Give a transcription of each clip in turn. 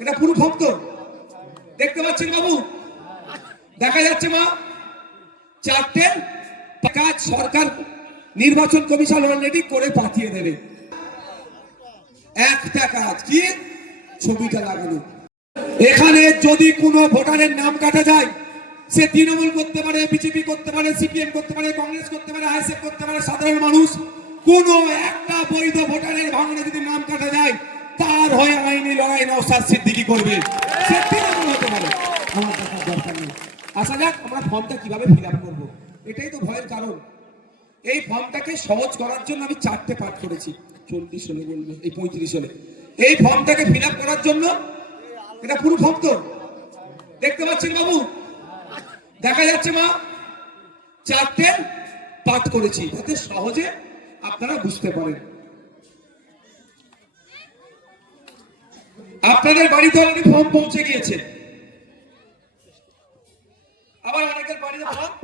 এটা পুরো ভক্ত। দেখতে পাচ্ছেন বাবু? দেখা যাচ্ছে মা, চারটে কাজ সরকার নির্বাচন কমিশন অলরেডি করে পাঠিয়ে দেবে। একটা কাজ কি? ছবিটা লাগানো। এখানে যদি কোনো ভোটারের নাম কাটা যায়, সে তৃণমূল করতে পারে, বিজেপি করতে পারে, সিপিএম করতে পারে, কংগ্রেস করতে পারে, আইএসএফ করতে পারে, সাধারণ মানুষ, কোনো একটা বৈধ ভোটারের ভাঙনে যদি নাম কাটা যায় তার হয়ে আইনি লড়াই নওসাদ সিদ্দিকি করবে। সে তৃণমূল হতে পারে আমার দেখার দরকার নেই। আসা যাক, আমরা ফর্মটা কীভাবে ফিল আপ করব? এটাই তো ভয়ের কারণ। এই ফর্মটাকে সহজ করার জন্য আমি চারটে পাঠ করেছি। চল্লিশ হলে বলব, এই পঁয়ত্রিশ হলে। এই ফর্মটাকে ফিল আপ করার জন্য এটা পুরো ফর্ম তো। দেখতে পাচ্ছেন বাবু? দেখা যাচ্ছে মা। চারটে পাঠ করেছি। যাতে সহজে আপনারা বুঝতে পারেন। আপনাদের বাড়িতে অলরেডি ফর্ম পৌঁছে গিয়েছে। আবার অনেকের বাড়িতে ফর্ম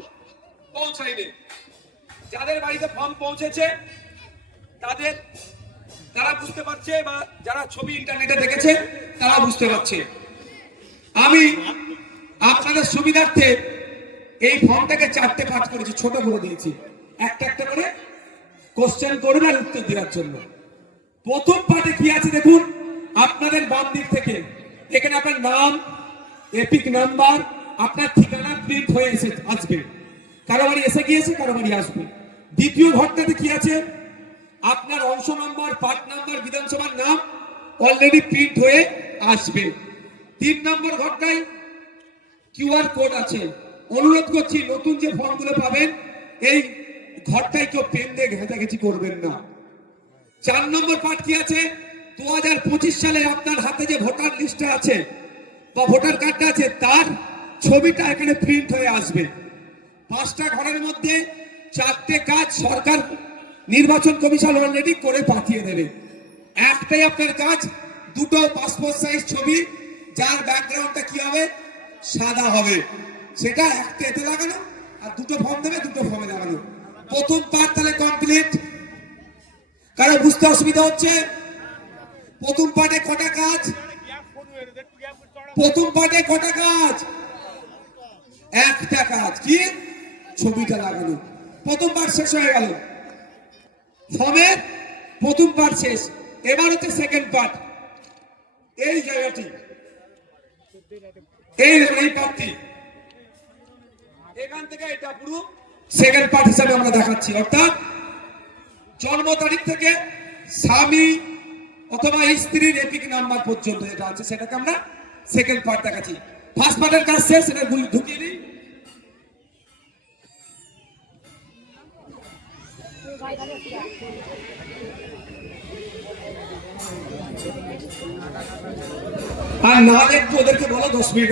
পৌঁছায়নি। যাদের বাড়িতে ফর্ম পৌঁছেছে, তাদের, তারা বুঝতে পারছে বা যারা ছবি ইন্টারনেটে দেখেছে, তারা বুঝতে পারছে। আমি আপনাদের সুবিধার্থে এই ফর্মটাকে চারটে পাঠ করেছি, ছোট করে দিয়েছি। একটা একটা করে কোশ্চেন করবেন উত্তর দেওয়ার জন্য। প্রথম পার্টে কি আছে দেখুন? আপনাদের বাম দিক থেকে। এখানে আপনার নাম, এপিক নাম্বার, আপনার ঠিকানা প্রিন্ট হয়ে এসে আসবে। কারও বাড়ি এসে গিয়েছে কারও বাড়ি আসবে। দ্বিতীয় ঘরটাতে কি আছে? আপনার অংশ নাম্বার, পার্ট নাম্বার, বিধানসভার নাম অলরেডি প্রিন্ট হয়ে আসবে। তিন নম্বর ঘরটায় কিউআর কোড আছে। অনুরোধ করছি, নতুন যে ফর্মগুলো পাবেন, এই ঘরটায় কেউ পেন দিয়ে ঘেঁচাঘেঁচি করবেন না। চার নম্বর পার্ট কি আছে? দু হাজার পঁচিশ সালে আপনার হাতে যে ভোটার লিস্টটা আছে বা ভোটার কার্ডটা আছে, তার ছবিটা এখানে প্রিন্ট হয়ে আসবে। পাঁচটা ঘরের মধ্যে চারটে কাজ সরকার নির্বাচন কমিশন অলরেডি করে পাঠিয়ে দেবে। একটাই আপনার কাজ, দুটো পাসপোর্ট সাইজ ছবি, যার ব্যাকগ্রাউন্ডটা কি হবে? সাদা হবে। সেটা একটা এতে লাগানো, আর দুটো ফর্ম দেবে, দুটো ফর্মে লাগানো। প্রথম পার্ট তাহলে কমপ্লিট কারও বুঝতে অসুবিধা হচ্ছে? প্রথম পার্টে কটা কাজ? প্রথম পার্টে কটা কাজ? একটা কাজ। কি? ছবিটা লাগানো। প্রথম পার্ট শেষ হয়ে গেল। ফর্মের প্রথম পার্ট শেষ। এবার হচ্ছে সেকেন্ড পার্ট এই জায়গাটি। এই এই পার্টটি এখান থেকে এটা পুরো সেকেন্ড পার্ট হিসাবে আমরা দেখাচ্ছি। অর্থাৎ জন্ম তারিখ থেকে স্বামী অথবা স্ত্রীর এপিক নাম্বার পর্যন্ত যেটা আছে সেটাকে আমরা সেকেন্ড পার্ট দেখাচ্ছি। ফার্স্ট পার্টের কাজ শেষ সেটা গুলি ঢুকিয়ে দিই। আর না দেখব, ওদেরকে বলো দশ মিনিট